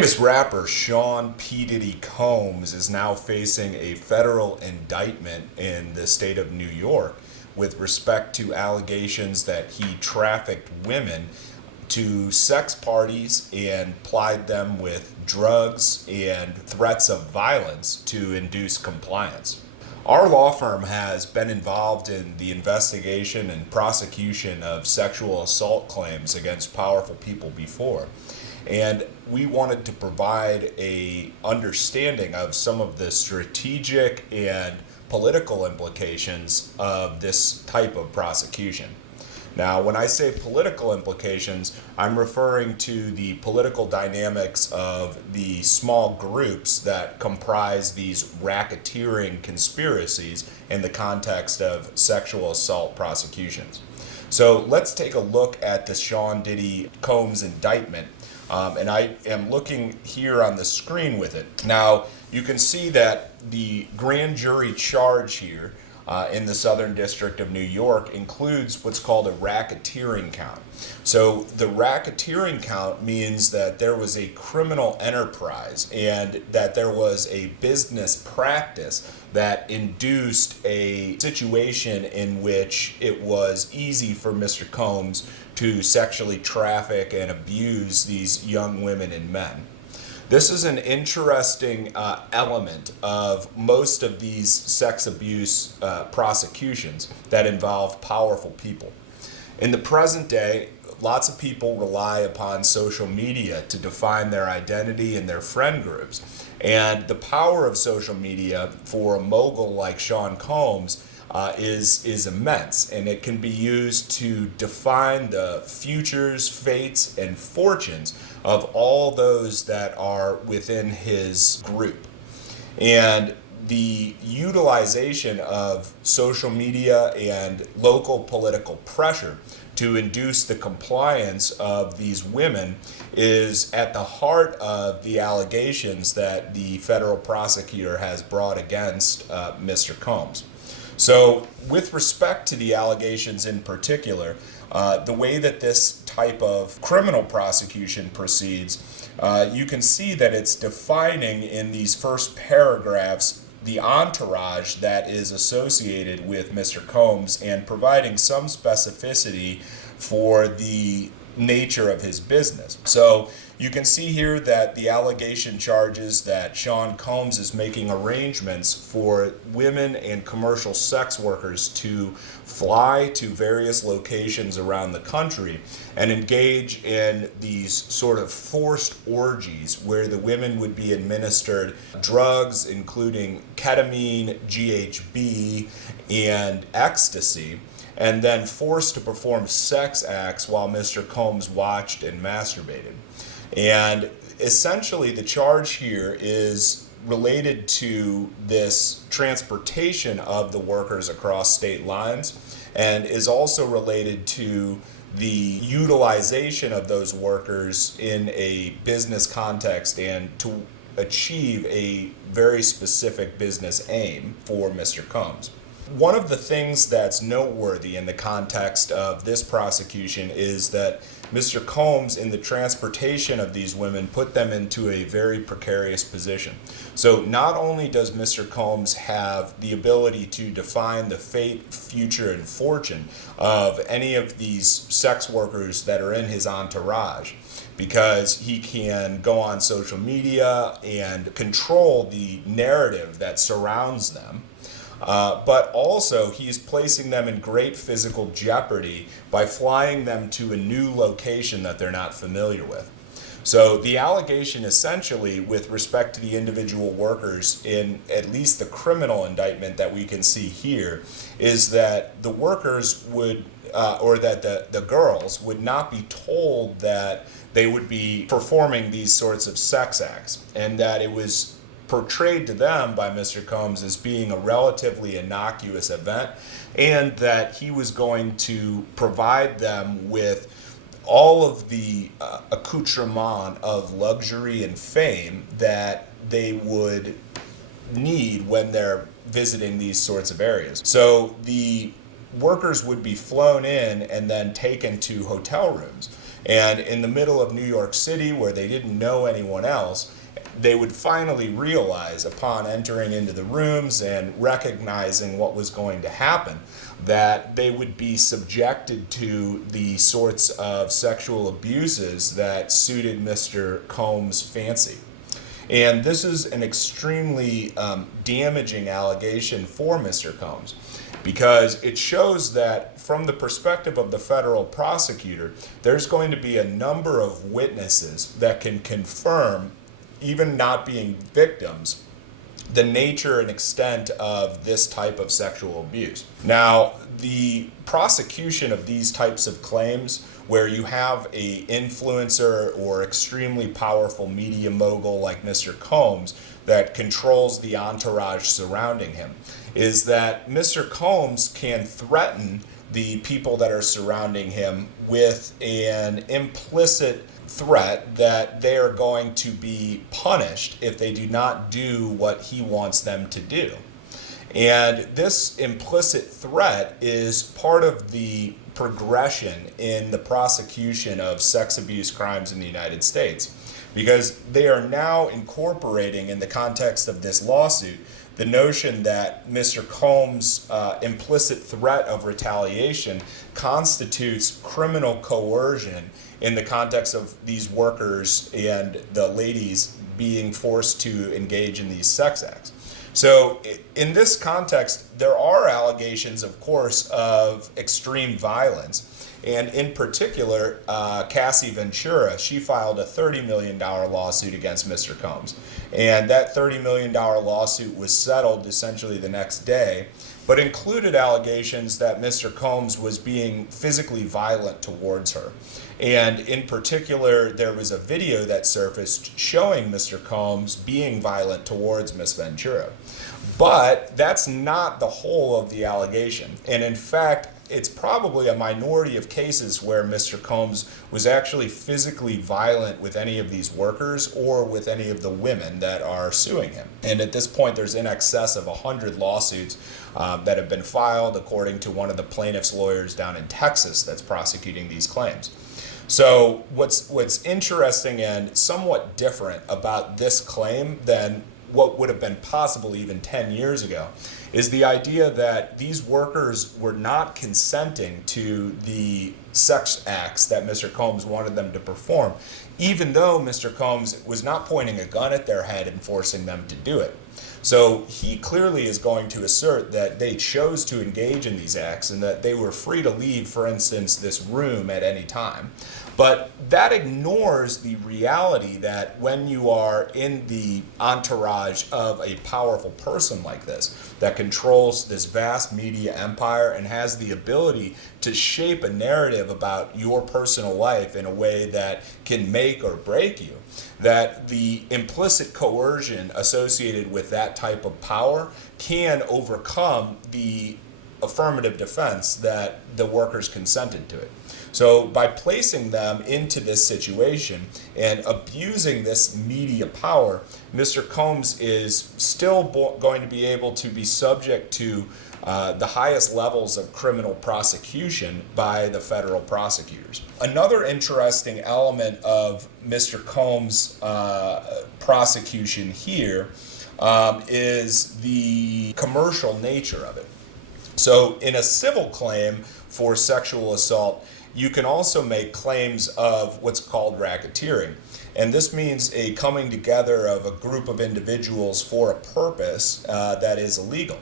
Famous rapper Sean P. Diddy Combs is now facing a federal indictment in the state of New York with respect to allegations that he trafficked women to sex parties and plied them with drugs and threats of violence to induce compliance. Our law firm has been involved in the investigation and prosecution of sexual assault claims against powerful people before. And we wanted to provide a understanding of some of the strategic and political implications of this type of prosecution. Now, when I say political implications, I'm referring to the political dynamics of the small groups that comprise these racketeering conspiracies in the context of sexual assault prosecutions. So let's take a look at the Sean Diddy Combs indictment. And I am looking here on the screen with it. Now, you can see that the grand jury charge here in the Southern District of New York includes what's called a racketeering count. So the racketeering count means that there was a criminal enterprise and that there was a business practice that induced a situation in which it was easy for Mr. Combs to sexually traffic and abuse these young women and men. This is an interesting element of most of these sex abuse prosecutions that involve powerful people. In the present day, lots of people rely upon social media to define their identity and their friend groups. And the power of social media for a mogul like Sean Combs is immense, and it can be used to define the futures, fates, and fortunes of all those that are within his group. And the utilization of social media and local political pressure to induce the compliance of these women is at the heart of the allegations that the federal prosecutor has brought against Mr. Combs. So with respect to the allegations in particular, the way that this type of criminal prosecution proceeds, you can see that it's defining in these first paragraphs the entourage that is associated with Mr. Combs and providing some specificity for the nature of his business. So you can see here that the allegation charges that Sean Combs is making arrangements for women and commercial sex workers to fly to various locations around the country and engage in these sort of forced orgies where the women would be administered drugs including ketamine, GHB, and ecstasy, and then forced to perform sex acts while Mr. Combs watched and masturbated. And essentially the charge here is related to this transportation of the workers across state lines and is also related to the utilization of those workers in a business context and to achieve a very specific business aim for Mr. Combs. One of the things that's noteworthy in the context of this prosecution is that Mr. Combs, in the transportation of these women, put them into a very precarious position. So not only does Mr. Combs have the ability to define the fate, future, and fortune of any of these sex workers that are in his entourage, because he can go on social media and control the narrative that surrounds them. But also he's placing them in great physical jeopardy by flying them to a new location that they're not familiar with. So the allegation essentially with respect to the individual workers in at least the criminal indictment that we can see here is that the workers would, or that the girls would not be told that they would be performing these sorts of sex acts, and that it was portrayed to them by Mr. Combs as being a relatively innocuous event, and that he was going to provide them with all of the accoutrement of luxury and fame that they would need when they're visiting these sorts of areas. So the workers would be flown in and then taken to hotel rooms. And in the middle of New York City, where they didn't know anyone else, they would finally realize upon entering into the rooms and recognizing what was going to happen that they would be subjected to the sorts of sexual abuses that suited Mr. Combs' fancy. And this is an extremely damaging allegation for Mr. Combs, because it shows that from the perspective of the federal prosecutor, there's going to be a number of witnesses that can confirm, even not being victims, the nature and extent of this type of sexual abuse. Now, the prosecution of these types of claims, where you have a influencer or extremely powerful media mogul like Mr. Combs that controls the entourage surrounding him, is that Mr. Combs can threaten the people that are surrounding him with an implicit threat that they are going to be punished if they do not do what he wants them to do. And this implicit threat is part of the progression in the prosecution of sex abuse crimes in the United States, because they are now incorporating, in the context of this lawsuit, the notion that Mr. Combs' implicit threat of retaliation constitutes criminal coercion in the context of these workers and the ladies being forced to engage in these sex acts. So in this context, there are allegations, of course, of extreme violence. And in particular, Cassie Ventura, she filed a $30 million lawsuit against Mr. Combs. And that $30 million lawsuit was settled essentially the next day, but included allegations that Mr. Combs was being physically violent towards her. And in particular, there was a video that surfaced showing Mr. Combs being violent towards Miss Ventura. But that's not the whole of the allegation. And in fact, it's probably a minority of cases where Mr. Combs was actually physically violent with any of these workers or with any of the women that are suing him. And at this point, there's in excess of 100 lawsuits that have been filed, according to one of the plaintiff's lawyers down in Texas that's prosecuting these claims. So what's interesting and somewhat different about this claim than what would have been possible even 10 years ago is the idea that these workers were not consenting to the sex acts that Mr. Combs wanted them to perform, even though Mr. Combs was not pointing a gun at their head and forcing them to do it. So he clearly is going to assert that they chose to engage in these acts and that they were free to leave, for instance, this room at any time. But that ignores the reality that when you are in the entourage of a powerful person like this, that controls this vast media empire and has the ability to shape a narrative about your personal life in a way that can make or break you, that the implicit coercion associated with that type of power can overcome the affirmative defense that the workers consented to it. So by placing them into this situation and abusing this media power, Mr. Combs is still going to be able to be subject to the highest levels of criminal prosecution by the federal prosecutors. Another interesting element of Mr. Combs' prosecution here is the commercial nature of it. So in a civil claim for sexual assault, you can also make claims of what's called racketeering. And this means a coming together of a group of individuals for a purpose that is illegal.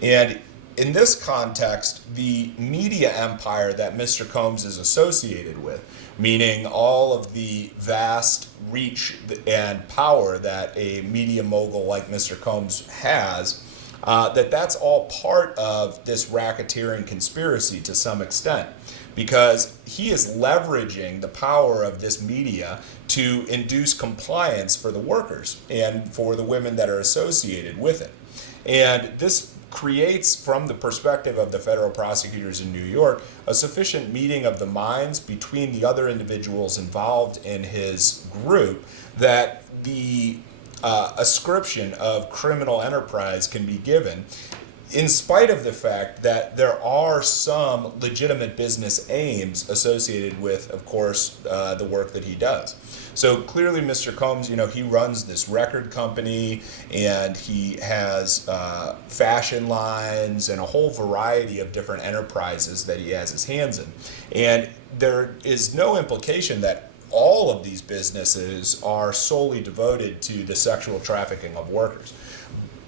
And in this context, the media empire that Mr. Combs is associated with, meaning all of the vast reach and power that a media mogul like Mr. Combs has, that's all part of this racketeering conspiracy to some extent, because he is leveraging the power of this media to induce compliance for the workers and for the women that are associated with it. And this creates, from the perspective of the federal prosecutors in New York, a sufficient meeting of the minds between the other individuals involved in his group that the ascription of criminal enterprise can be given in spite of the fact that there are some legitimate business aims associated with, of course, the work that he does. So clearly, Mr. Combs, he runs this record company, and he has fashion lines and a whole variety of different enterprises that he has his hands in. And there is no implication that all of these businesses are solely devoted to the sexual trafficking of workers.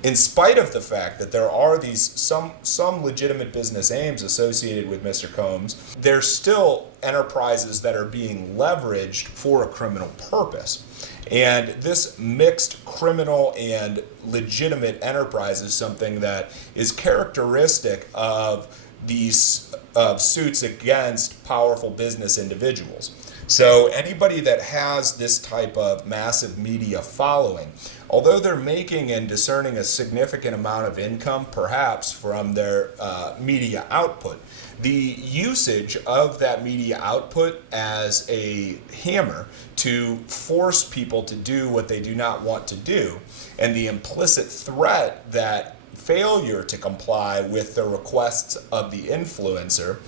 In spite of the fact that there are these some legitimate business aims associated with Mr. Combs, there's still enterprises that are being leveraged for a criminal purpose. And this mixed criminal and legitimate enterprise is something that is characteristic of these suits against powerful business individuals. So anybody that has this type of massive media following, although they're making and discerning a significant amount of income, perhaps from their media output, the usage of that media output as a hammer to force people to do what they do not want to do, and the implicit threat that failure to comply with the requests of the influencer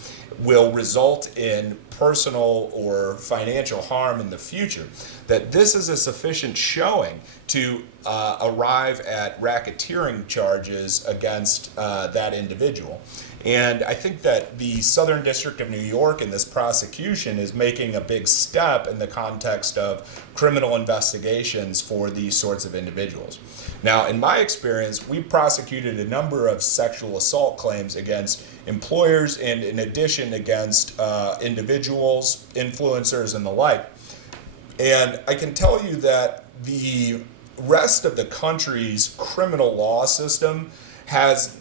will result in personal or financial harm in the future, that this is a sufficient showing to arrive at racketeering charges against that individual. And I think that the Southern District of New York in this prosecution is making a big step in the context of criminal investigations for these sorts of individuals. Now, in my experience, we prosecuted a number of sexual assault claims against employers and, in addition, against individuals, influencers, and the like. And I can tell you that the rest of the country's criminal law system does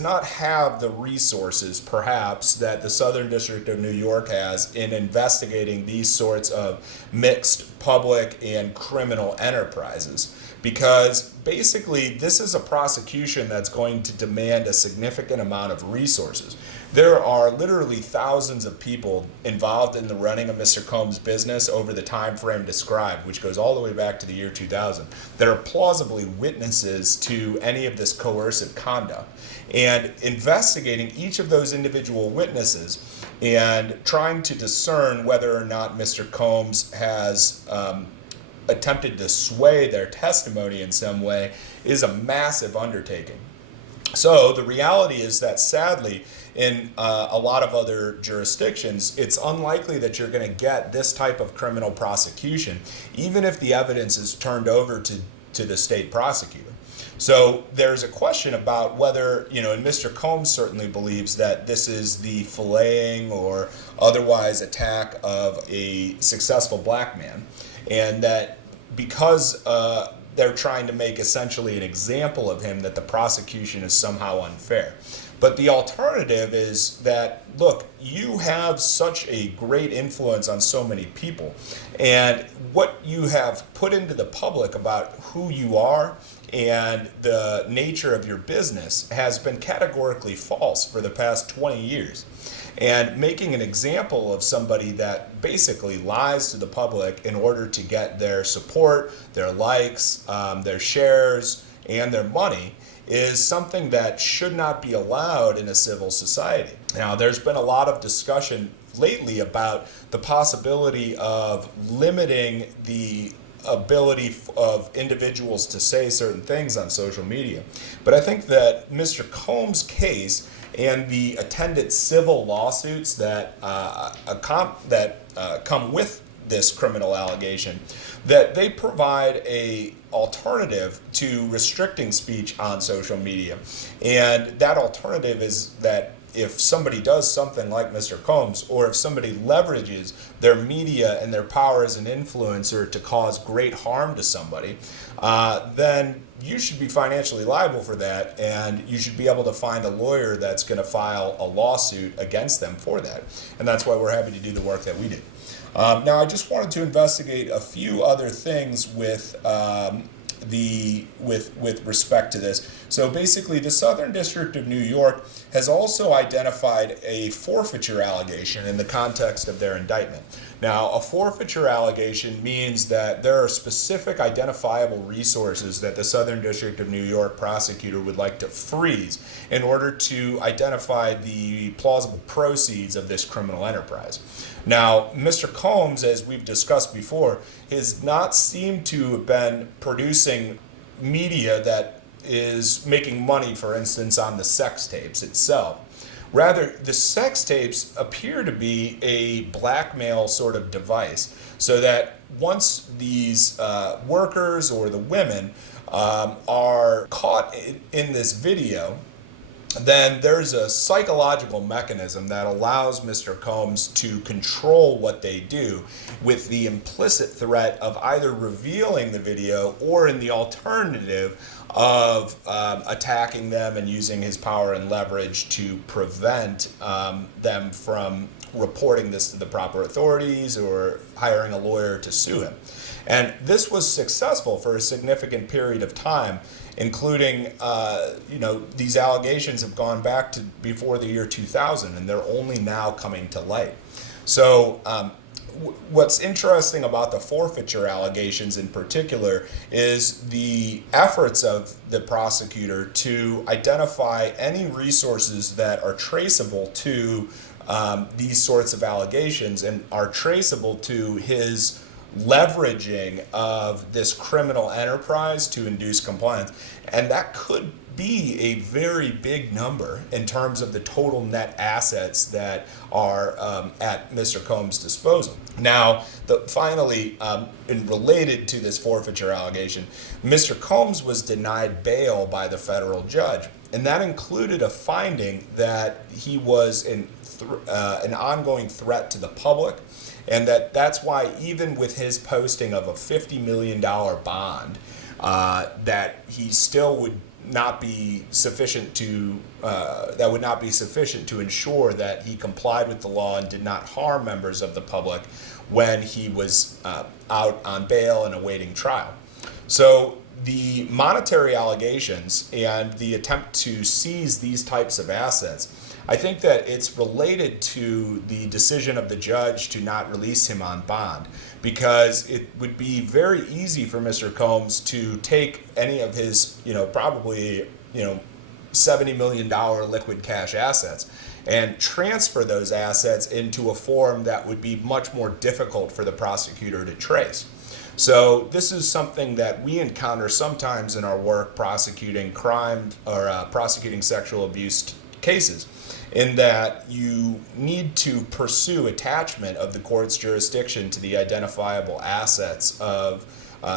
not have the resources, perhaps, that the Southern District of New York has in investigating these sorts of mixed public and criminal enterprises. Because basically, this is a prosecution that's going to demand a significant amount of resources. There are literally thousands of people involved in the running of Mr. Combs' business over the time frame described, which goes all the way back to the year 2000, that are plausibly witnesses to any of this coercive conduct. And investigating each of those individual witnesses and trying to discern whether or not Mr. Combs has attempted to sway their testimony in some way is a massive undertaking. So the reality is that, sadly, in a lot of other jurisdictions, it's unlikely that you're going to get this type of criminal prosecution, even if the evidence is turned over to the state prosecutor. So there's a question about whether, and Mr. Combs certainly believes that this is the filleting or otherwise attack of a successful black man, and that because they're trying to make essentially an example of him, that the prosecution is somehow unfair. But the alternative is that, look, you have such a great influence on so many people, and what you have put into the public about who you are and the nature of your business has been categorically false for the past 20 years. And making an example of somebody that basically lies to the public in order to get their support, their likes, their shares, and their money is something that should not be allowed in a civil society. Now, there's been a lot of discussion lately about the possibility of limiting the ability of individuals to say certain things on social media. But I think that Mr. Combs' case and the attendant civil lawsuits that come with this criminal allegation, that they provide a alternative to restricting speech on social media. And that alternative is that if somebody does something like Mr. Combs, or if somebody leverages their media and their power as an influencer to cause great harm to somebody, then you should be financially liable for that, and you should be able to find a lawyer that's going to file a lawsuit against them for that. And that's why we're happy to do the work that we do. Now, I just wanted to investigate a few other things with with respect to this. So basically, the Southern District of New York has also identified a forfeiture allegation in the context of their indictment. Now, a forfeiture allegation means that there are specific identifiable resources that the Southern District of New York prosecutor would like to freeze in order to identify the plausible proceeds of this criminal enterprise. Now, Mr. Combs, as we've discussed before, has not seemed to have been producing media that is making money, for instance, on the sex tapes itself. Rather, the sex tapes appear to be a blackmail sort of device, so that once these workers or the women are caught in this video, then there's a psychological mechanism that allows Mr. Combs to control what they do, with the implicit threat of either revealing the video or, in the alternative, of attacking them and using his power and leverage to prevent them from reporting this to the proper authorities or hiring a lawyer to sue him. And this was successful for a significant period of time, including, these allegations have gone back to before the year 2000, and they're only now coming to light. So what's interesting about the forfeiture allegations in particular is the efforts of the prosecutor to identify any resources that are traceable to these sorts of allegations and are traceable to his leveraging of this criminal enterprise to induce compliance. And that could be a very big number in terms of the total net assets that are at Mr. Combs' disposal. Now, finally, related to this forfeiture allegation, Mr. Combs was denied bail by the federal judge, and that included a finding that he was an ongoing threat to the public, and that's why even with his posting of a $50 million bond, that he still would not be sufficient to ensure that he complied with the law and did not harm members of the public when he was out on bail and awaiting trial. So the monetary allegations and the attempt to seize these types of assets, I think that it's related to the decision of the judge to not release him on bond, because it would be very easy for Mr. Combs to take any of his, probably, $70 million liquid cash assets and transfer those assets into a form that would be much more difficult for the prosecutor to trace. So this is something that we encounter sometimes in our work prosecuting crime or prosecuting sexual abuse cases, in that you need to pursue attachment of the court's jurisdiction to the identifiable assets of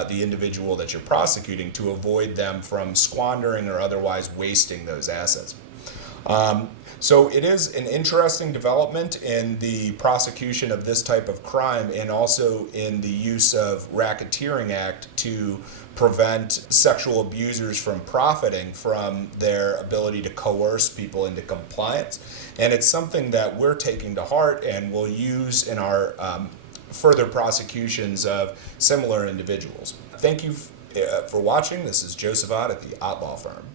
the individual that you're prosecuting to avoid them from squandering or otherwise wasting those assets. So it is an interesting development in the prosecution of this type of crime, and also in the use of Racketeering Act to prevent sexual abusers from profiting from their ability to coerce people into compliance. And it's something that we're taking to heart and will use in our further prosecutions of similar individuals. Thank you for watching. This is Joseph Ott at the Ott Law Firm.